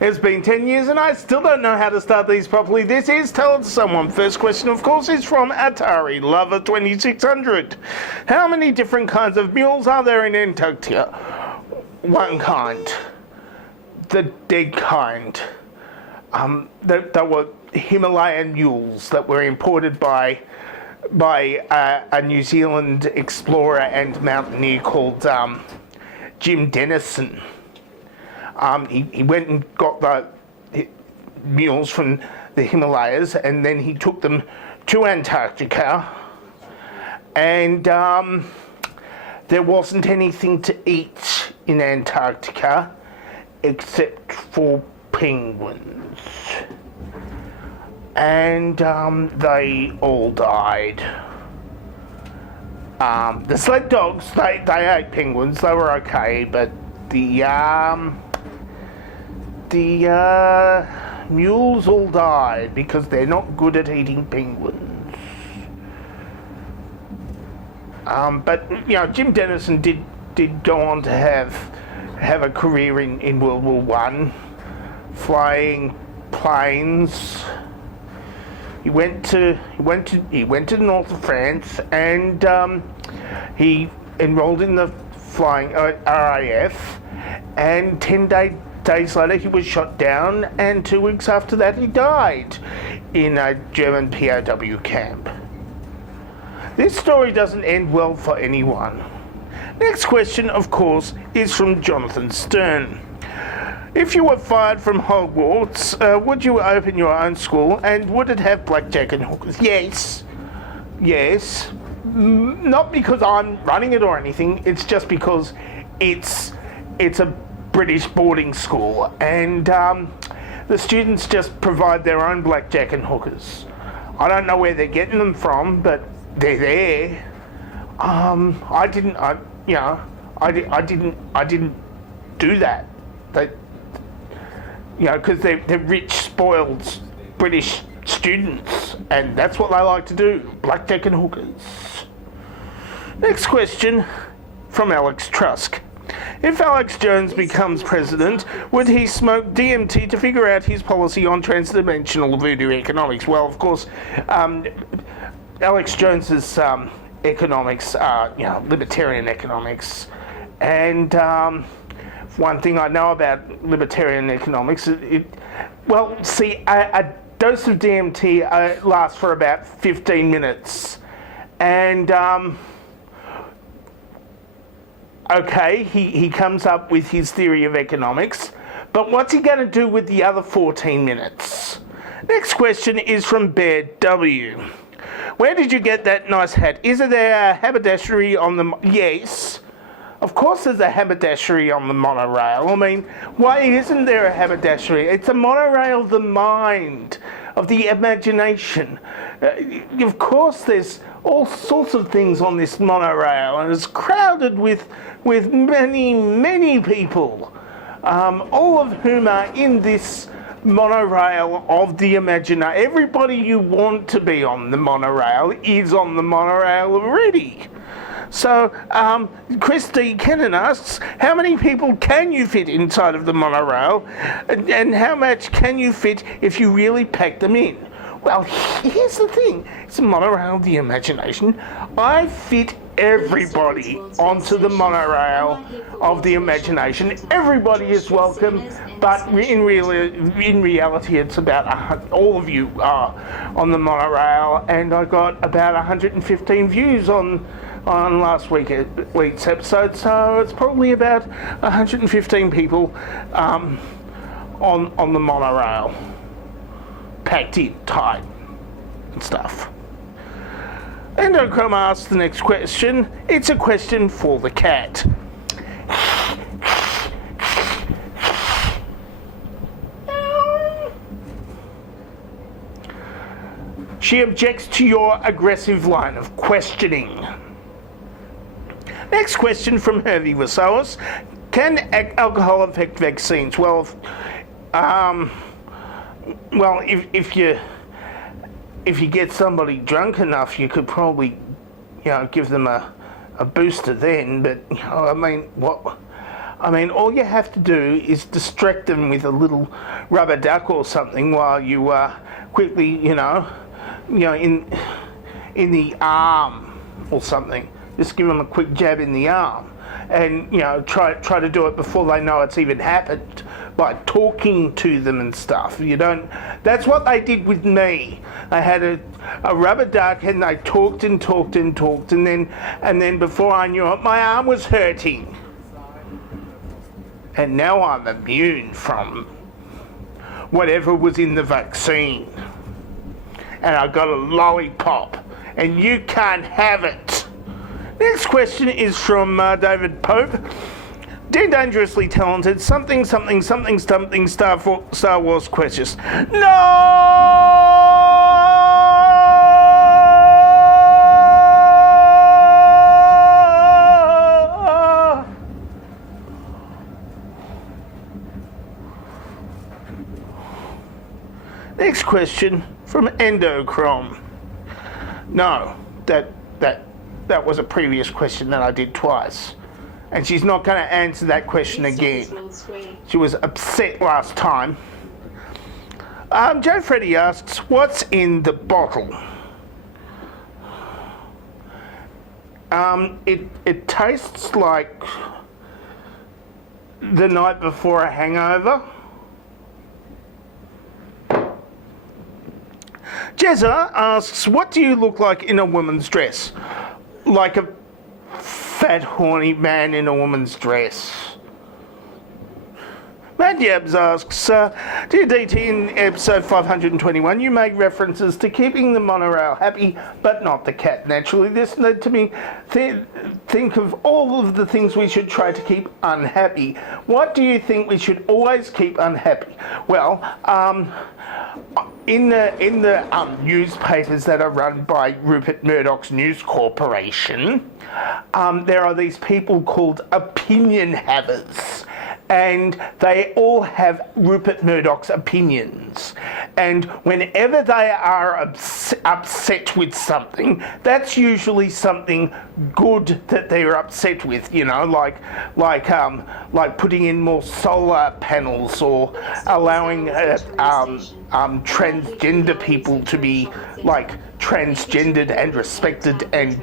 It's been 10 years and I still don't know how to start these properly. This is Tell It to Someone. First question, of course, is from Atari Lover 2600. How many different kinds of mules are there in Antarctica? One kind. The dead kind. There were Himalayan mules that were imported by a New Zealand explorer and mountaineer called Jim Dennison. He went and got the mules from the Himalayas, and then he took them to Antarctica, and there wasn't anything to eat in Antarctica except for penguins, and they all died. The sled dogs, they ate penguins, they were okay, but the mules all died because they're not good at eating penguins. But you know, Jim Dennison did go on to have a career in World War One, flying planes. He went to the north of France, and he enrolled in the flying RAF, and 10 days later he was shot down, and 2 weeks after that he died in a German POW camp. This story doesn't end well for anyone. Next question, of course, is from Jonathan Stern. If you were fired from Hogwarts, would you open your own school, and would it have blackjack and hookers? Yes. Yes. Not because I'm running it or anything, it's just because it's a British boarding school, and the students just provide their own blackjack and hookers. I don't know where they're getting them from, but they're there. I didn't do that. Because they're rich, spoiled British students, and that's what they like to do, blackjack and hookers. Next question from Alex Trusk. If Alex Jones becomes president, would he smoke DMT to figure out his policy on transdimensional voodoo economics? Well, of course, Alex Jones's economics are, libertarian economics, and one thing I know about libertarian economics, a dose of DMT lasts for about 15 minutes. And, okay, he comes up with his theory of economics, but what's he going to do with the other 14 minutes? Next question is from Bear W. Where did you get that nice hat? Is it a haberdashery on the... Yes. Of course there's a haberdashery on the monorail. I mean, why isn't there a haberdashery? It's a monorail of the mind, of the imagination. Of course there's all sorts of things on this monorail, and it's crowded with many, many people, all of whom are in this monorail of the imagination. Everybody you want to be on the monorail is on the monorail already. So, Chris D. Kennan asks, how many people can you fit inside of the monorail, and how much can you fit if you really pack them in? Well, here's the thing. It's a monorail of the imagination. I fit everybody onto the monorail of the imagination. Everybody is welcome, but in reality, it's about all of you are on the monorail, and I got about 115 views on last week's episode, so it's probably about 115 people on the monorail, packed in tight and stuff. Endochrome asks the next question. It's a question for the cat. She objects to your aggressive line of questioning. Next question from Hervey Vasalis. Can alcohol affect vaccines? Well, if you get somebody drunk enough, you could probably, give them a booster then. But I mean, what? I mean, all you have to do is distract them with a little rubber duck or something while you quickly, in the arm or something. Just give them a quick jab in the arm, and try to do it before they know it's even happened by talking to them and stuff. That's what they did with me. I had a rubber duck, and they talked and talked and talked, and then before I knew it, my arm was hurting. And now I'm immune from whatever was in the vaccine. And I got a lollipop, and you can't have it. Next question is from David Pope. Dear Dangerously Talented, something Star Wars questions. No! Next question from Endochrome. No, that was a previous question that I did twice. And she's not going to answer that question again. She was upset last time. Joe Freddy asks, what's in the bottle? It tastes like the night before a hangover. Jezza asks, what do you look like in a woman's dress? Like a fat, horny man in a woman's dress. Matt Yabs asks, Dear DT, in episode 521, you made references to keeping the monorail happy, but not the cat. Naturally, this led to me think of all of the things we should try to keep unhappy. What do you think we should always keep unhappy? Well, in the newspapers that are run by Rupert Murdoch's News Corporation, there are these people called opinion havers. And they all have Rupert Murdoch's opinions. And whenever they are upset with something, that's usually something good that they're upset with, like putting in more solar panels, or allowing transgender people to be transgendered and respected and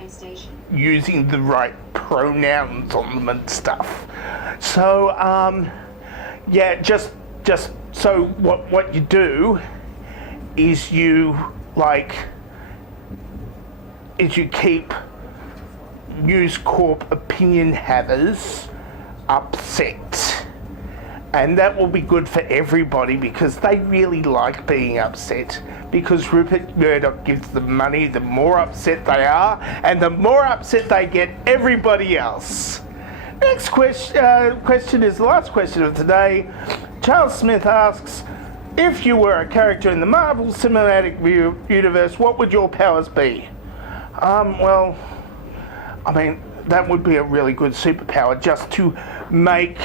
using the right pronouns on them and stuff. So just so what you do is you keep News Corp opinion havers upset, and that will be good for everybody because they really like being upset, because Rupert Murdoch gives them money the more upset they are, and the more upset they get everybody else. Next question is the last question of today. Charles Smith asks, if you were a character in the Marvel Cinematic Universe, what would your powers be? Well, I mean, that would be a really good superpower, just to make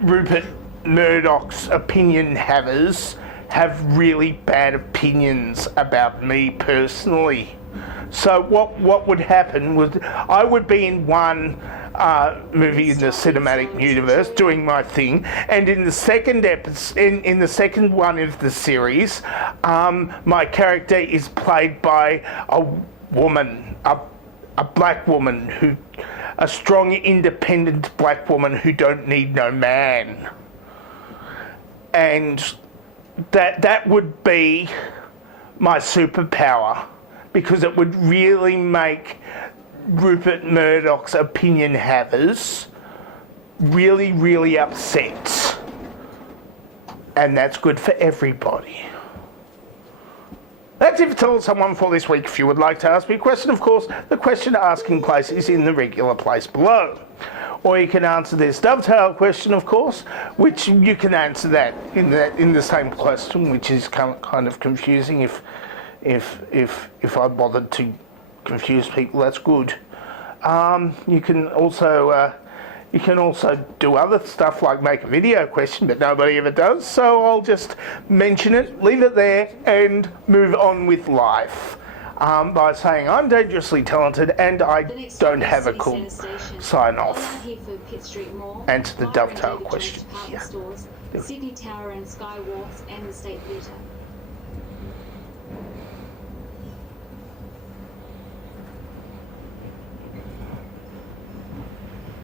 Rupert Murdoch's opinion havers have really bad opinions about me personally. So what would happen was I would be in one movie in the cinematic universe doing my thing, and in the second in the second one of the series, my character is played by a woman, a black woman, a strong, independent black woman who don't need no man, and that would be my superpower, because it would really make Rupert Murdoch's opinion havers really, really upset. And that's good for everybody. That's it for Tell Someone for this week. If you would like to ask me a question, of course, the question asking place is in the regular place below. Or you can answer this dovetail question, of course, which you can answer that in the same question, which is kind of confusing. If I bothered to confuse people, that's good. You can also do other stuff like make a video question, but nobody ever does. So I'll just mention it, leave it there, and move on with life. by saying I'm dangerously talented and I don't have a cool sign off. Answer the dovetail question here. Sydney Tower and Sky Wharfs and the State Theatre.